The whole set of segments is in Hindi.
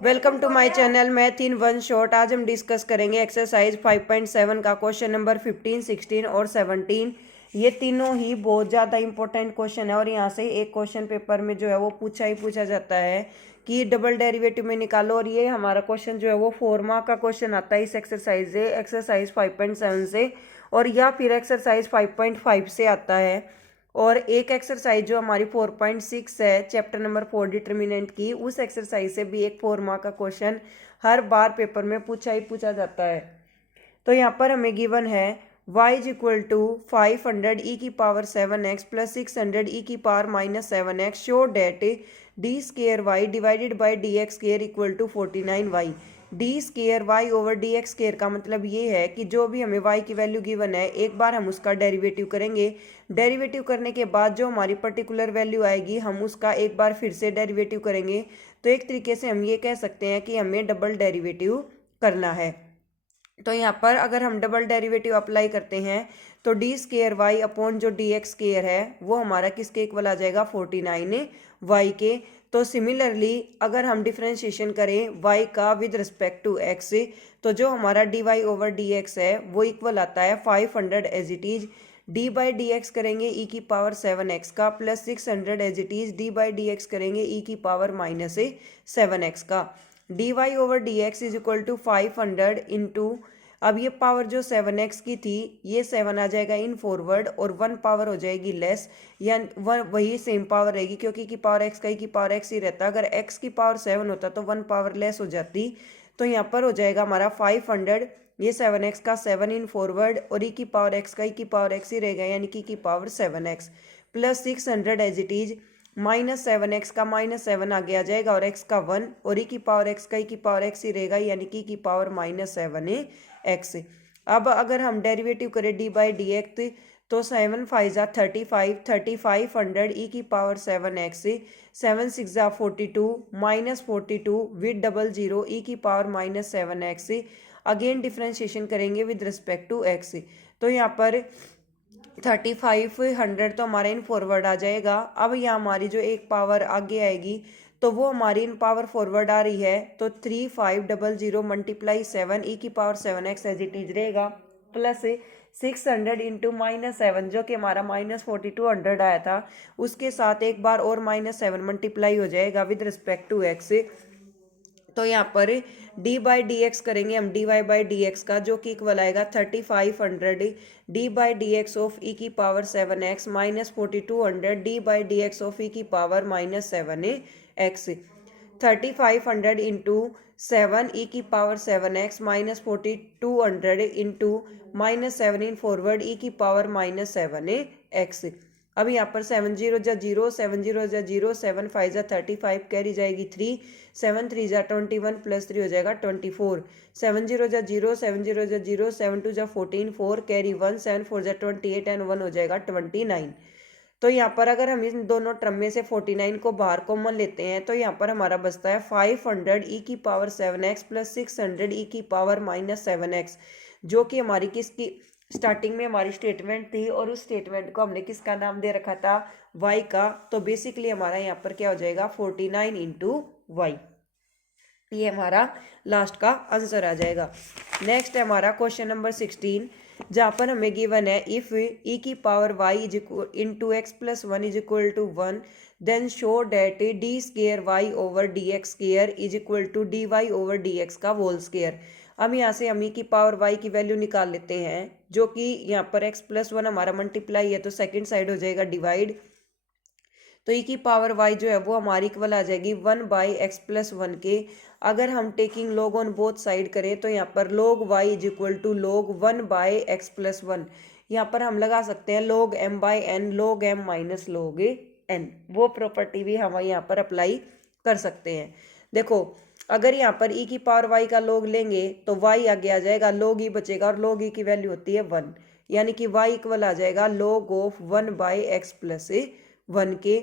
Welcome to my channel math in one shot. आज हम डिस्कस करेंगे एक्सरसाइज 5.7 का क्वेश्चन नंबर 15, 16 और 17। ये तीनों ही बहुत ज़्यादा इंपॉर्टेंट क्वेश्चन है और यहाँ से एक क्वेश्चन पेपर में जो है वो पूछा ही पूछा जाता है कि डबल डेरिवेटिव में निकालो। और ये हमारा क्वेश्चन जो है वो 4 मार्क का क्वेश्चन आता है इस एक्सरसाइज 5.7 से, और या फिर एक्सरसाइज 5.5 से आता है। और एक एक्सरसाइज जो हमारी 4.6 है चैप्टर नंबर 4 डिटर्मिनेंट की, उस एक्सरसाइज से भी एक 4 मार्क का क्वेश्चन हर बार पेपर में पूछा ही पूछा जाता है। तो यहाँ पर हमें गिवन है y is equal to 500 e की पावर 7x प्लस 600 ई की power minus 7x। Show that d square y divided by d x square equal to 49y। D square y over d x square का मतलब ये है कि जो भी हमें y की वैल्यू गिवन है एक बार हम उसका डेरिवेटिव करेंगे। डेरिवेटिव करने के बाद जो हमारी पर्टिकुलर वैल्यू आएगी हम उसका एक बार फिर से डेरिवेटिव करेंगे। तो एक तरीके से हम ये कह सकते हैं कि हमें डबल डेरिवेटिव करना है। तो यहाँ पर अगर हम डबल डेरिवेटिव अप्लाई करते हैं तो डी स्केयर वाई अपॉन जो डी एक्स स्केयर है वो हमारा किसके इक्वल आ जाएगा 49y के। तो सिमिलरली अगर हम डिफ्रेंशिएशन करें y का विद रिस्पेक्ट टू x, तो जो हमारा d y over d x है वो इक्वल आता है 500 as it is d by d x करेंगे ई की पावर 7x का plus 600 as it is d by d x करेंगे ई की पावर माइनस 7x का। D y over d x is equal to 500 into, अब ये पावर जो 7x की थी ये 7 आ जाएगा इन फॉरवर्ड और 1 पावर हो जाएगी लेस, या वही सेम पावर रहेगी क्योंकि की पावर x का ही की पावर x ही रहता। अगर x की पावर 7 होता तो 1 पावर लेस हो जाती। तो यहाँ पर हो जाएगा हमारा 500, ये 7x का 7 इन फॉरवर्ड और ई की पावर x का ई की पावर x ही रहेगा यानी कि की power 7x plus 600 as it is minus 7x का माइनस 7 आगे आ जाएगा और x का 1 और ई की पावर x का ई की पावर x ही रहेगा यानी कि की पावर माइनस 7x। अब अगर हम डेरिवेटिव करें डी बाई डी एक्स तो 7 5 जा 35 3500 ई की पावर 7x 7 6 जा 42 माइनस 42 विद डबल जीरो ई की power minus 7x। Again differentiation करेंगे विद रिस्पेक्ट टू x। तो यहाँ पर 3500 तो हमारा इन फॉरवर्ड आ जाएगा। अब यहाँ हमारी जो एक पावर आगे आएगी तो वो हमारी इन पावर फॉरवर्ड आ रही है, तो 3500 मल्टीप्लाई 7 ई की power 7x as it is रहेगा प्लस 600 इंटू माइनस 7 जो कि हमारा माइनस 4200 आया था उसके साथ एक बार और माइनस 7 मल्टीप्लाई हो जाएगा विद रिस्पेक्ट टू एक्स। तो यहाँ पर डी बाई डी एक्स करेंगे हम d y by d x का जो कि इक्वल आएगा 3500 d by d x of e की power 7x minus 4200 d by d x of e की power minus 7x। 3500 into 7 e की power 7x minus 4200 into minus 7 in forward e की पावर माइनस 7x। अब यहाँ पर 7 0 जा 0 7 0 जा 0 7 5 जा 35 कैरी जाएगी 3 7 3 जा 21 प्लस 3 हो जाएगा 24 7 0 जा 0 7 0 जा 0 7 2 जा 14 4 कैरी 1 7 4 जा 28 एंड 1 हो जाएगा 29। तो यहाँ पर अगर हम इन दोनों टर्म में से 49 को बाहर कॉमन लेते हैं तो यहाँ पर हमारा बचता है 500 ई की पावर 7x प्लस 600 ई की पावर माइनस 7x, जो कि हमारी किसकी स्टार्टिंग में हमारी स्टेटमेंट थी और उस स्टेटमेंट को हमने किसका नाम दे रखा था y का। तो बेसिकली हमारा यहाँ पर क्या हो जाएगा 49 इंटू वाई, ये हमारा लास्ट का आंसर आ जाएगा। नेक्स्ट है हमारा क्वेश्चन नंबर 16 जहाँ पर हमें गिवन है इफ ई की power y is equal into x plus 1 is equal to 1 then show that d square y over d x square is equal to d y over d x का होल स्केयर। अब यहाँ से हम ई की पावर y की वैल्यू निकाल लेते हैं जो कि यहाँ पर x प्लस 1 हमारा मल्टीप्लाई है तो सेकेंड साइड हो जाएगा डिवाइड। तो ई की पावर y जो है वो हमारी इक्वल आ जाएगी 1 बाई एक्स प्लस 1 के। अगर हम taking log on both side करें तो यहाँ पर log y is equal to log 1 by x plus 1। यहाँ पर हम लगा सकते हैं log m by n log m minus log n, वो प्रॉपर्टी भी हम यहाँ पर अप्लाई कर सकते हैं। देखो अगर यहाँ पर e की पावर y का log लेंगे तो y आगे आ जाएगा log e बचेगा और log e की वैल्यू होती है 1, यानी कि y इक्वल आ जाएगा log of 1 by x plus 1 के।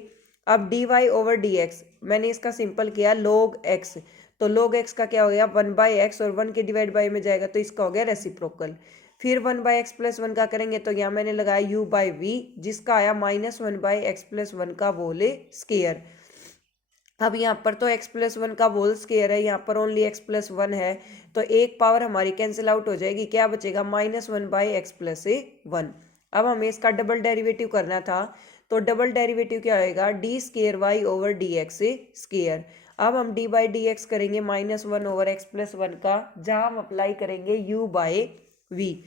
अब d y over d x मैंने इसका सिंपल किया log x, तो log x का क्या हो गया 1 बाई एक्स और 1 के डिवाइड बाई में जाएगा तो इसका हो गया रेसिप्रोकल। फिर 1 बाई एक्स प्लस 1 का करेंगे तो यहाँ मैंने लगाया u बाई वी जिसका आया माइनस 1 बाई एक्स प्लस 1 का होल स्केयर। अब यहाँ पर तो x प्लस वन का होल स्क्वायर है, यहाँ पर ओनली x प्लस वन है, तो एक पावर हमारी कैंसिल आउट हो जाएगी, क्या बचेगा -1/x+1। अब हमें इसका डबल डेरिवेटिव करना था, तो डबल डेरिवेटिव क्या होएगा d²y/dx²। अब हम d/dx करेंगे -1/x+1 का, जहाँ हम अप्लाई करेंगे u/v।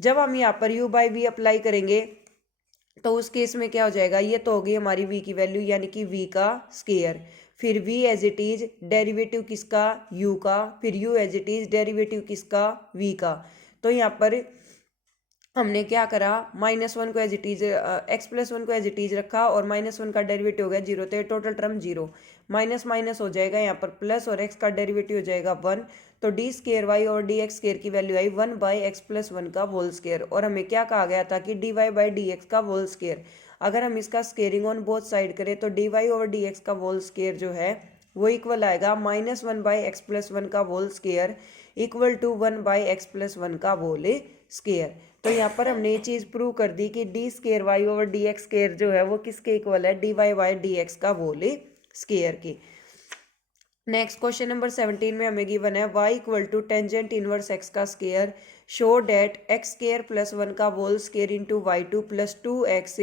जब हम यहाँ पर u/v अप्लाई करेंगे तो उस केस में क्या हो जाएगा, ये तो होगी हमारी v की वैल्यू यानी कि v का स्क्वायर, फिर v as it is derivative किसका u का, फिर u as it is derivative किसका v का। तो यहाँ पर हमने क्या करा, -1 को एज इट इज x+1 को एज इट इज रखा और -1 का डेरिवेटिव हो गया 0, तो टोटल टर्म 0 माइनस माइनस हो जाएगा, यहाँ पर प्लस और x का डेरिवेटिव हो जाएगा 1, तो d² और dx² की वैल्यू आई 1/x+1 का होल स्क्वायर। और हमें क्या कहा गया था कि dy/dx का होल स्क्वायर, अगर हम इसका स्क्वेयरिंग ऑन बोथ साइड करें तो dy/dx का होल स्क्वायर जो है वो इक्वल आएगा -1/x+1 का whole square equal to 1/x+1 का होल स्क्वायर। तो यहाँ पर हमने ये चीज़ प्रूव कर दी कि d²y/dx² जो है वो किसके इक्वल है, dy/dx का होल स्क्वायर की। नेक्स्ट क्वेश्चन नंबर 17 में हमें गिवन है y equal to tangent inverse x का स्क्वायर, शो डेट x² + 1 का whole square into y2 + 2x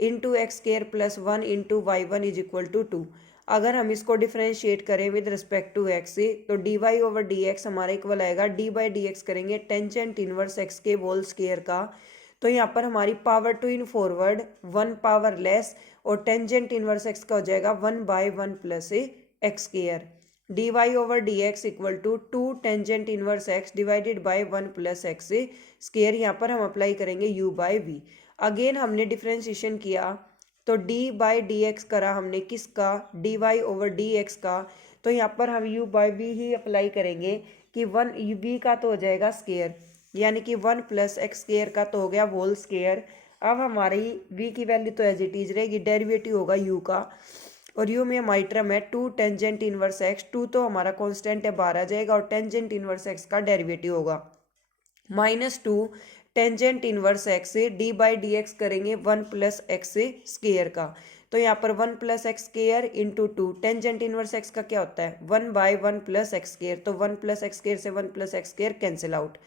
into x² + 1 into y1 is equal to 2। अगर हम इसको डिफ्रेंशिएट करें विद रिस्पेक्ट टू x तो dy/dx हमारा इक्वल आएगा d/dx करेंगे टेंजेंट इनवर्स x के होल स्क्वायर का, तो यहाँ पर हमारी power two in forward 1 power less और टेंजेंट इनवर्स x का हो जाएगा 1/1 + x²। dy/dx equal to 2 tangent inverse x divided by 1 + x²। यहाँ पर हम अप्लाई करेंगे u/v। अगेन हमने डिफ्रेंशिएशन किया तो d/dx करा हमने किसका, dy/dx का, तो यहाँ पर हम u/v ही अप्लाई करेंगे कि 1 v का तो हो जाएगा स्क्वायर यानी कि 1 + x² का तो हो गया होल स्क्वायर। अब हमारी v की वैल्यू तो एज इट इज रहेगी, डेरिवेटिव होगा u का, और u में हमारी टर्म है 2 टेंजेंट इनवर्स x, 2 तो हमारा कांस्टेंट है बाहर आ जाएगा और टेंजेंट इनवर्स x का डेरिवेटिव होगा -2 टेंजेंट इनवर्स x d/dx करेंगे 1 + x² का, तो यहाँ पर 1 + x² into 2 tangent inverse x का क्या होता है 1/1 + x², तो 1 + x² से 1 + x² कैंसिल आउट,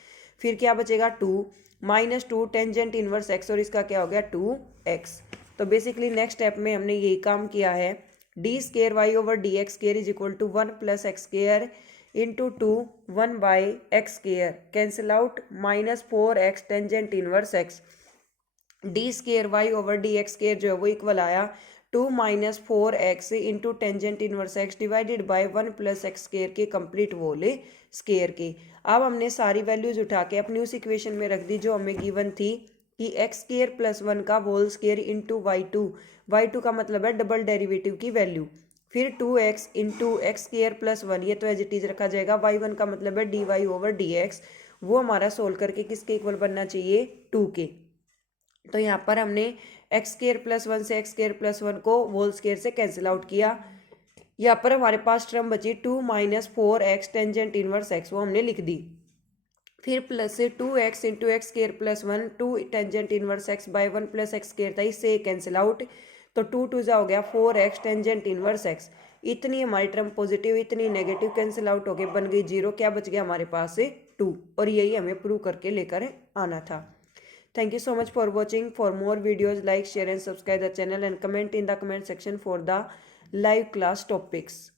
फिर क्या बचेगा 2 -2 टेंजेंट इनवर्स x और इसका क्या हो गया 2x। तो बेसिकली नेक्स्ट स्टेप में हमने यही काम किया है, d²y/dx² is equal to 1 + x² into 2 1/x² cancel out -4x tangent inverse x, d²y/dx² जो है वो इक्वल आया 2 - 4x into tangent inverse x divided by 1 + x² के कंप्लीट होल स्क्वायर की। अब हमने सारी वैल्यूज उठा के अपनी उस इक्वेशन में रख दी जो हमें गिवन थी कि x² + 1 का होल स्क्वायर इंटू y2 का मतलब है डबल डेरिवेटिव की वैल्यू, फिर 2x इंटू x² + 1, ये तो एज इट इज रखा जाएगा, y1 का मतलब है dy/dx, वो हमारा सोल्व करके किसके इक्वल बनना चाहिए 2 के। तो यहाँ पर हमने x² + 1 से x² + 1 को होल स्क्वायर से कैंसिल आउट किया, यहाँ पर हमारे पास टर्म बची 2 - 4x टेंजेंट इनवर्स x, वो हमने लिख दी, फिर प्लस से 2x into x² + 1 2 tangent inverse x by 1 + x² था, इससे कैंसिल आउट, तो 2 2 जा हो गया 4x टेंजेंट इनवर्स x, इतनी हमारी टर्म पॉजिटिव इतनी नेगेटिव कैंसिल आउट होके बन गई 0, क्या बच गया हमारे पास 2, और यही हमें प्रूव करके लेकर आना था। Thank you so much for watching. For more videos, like, share and subscribe the channel and comment in the comment section for the live class topics.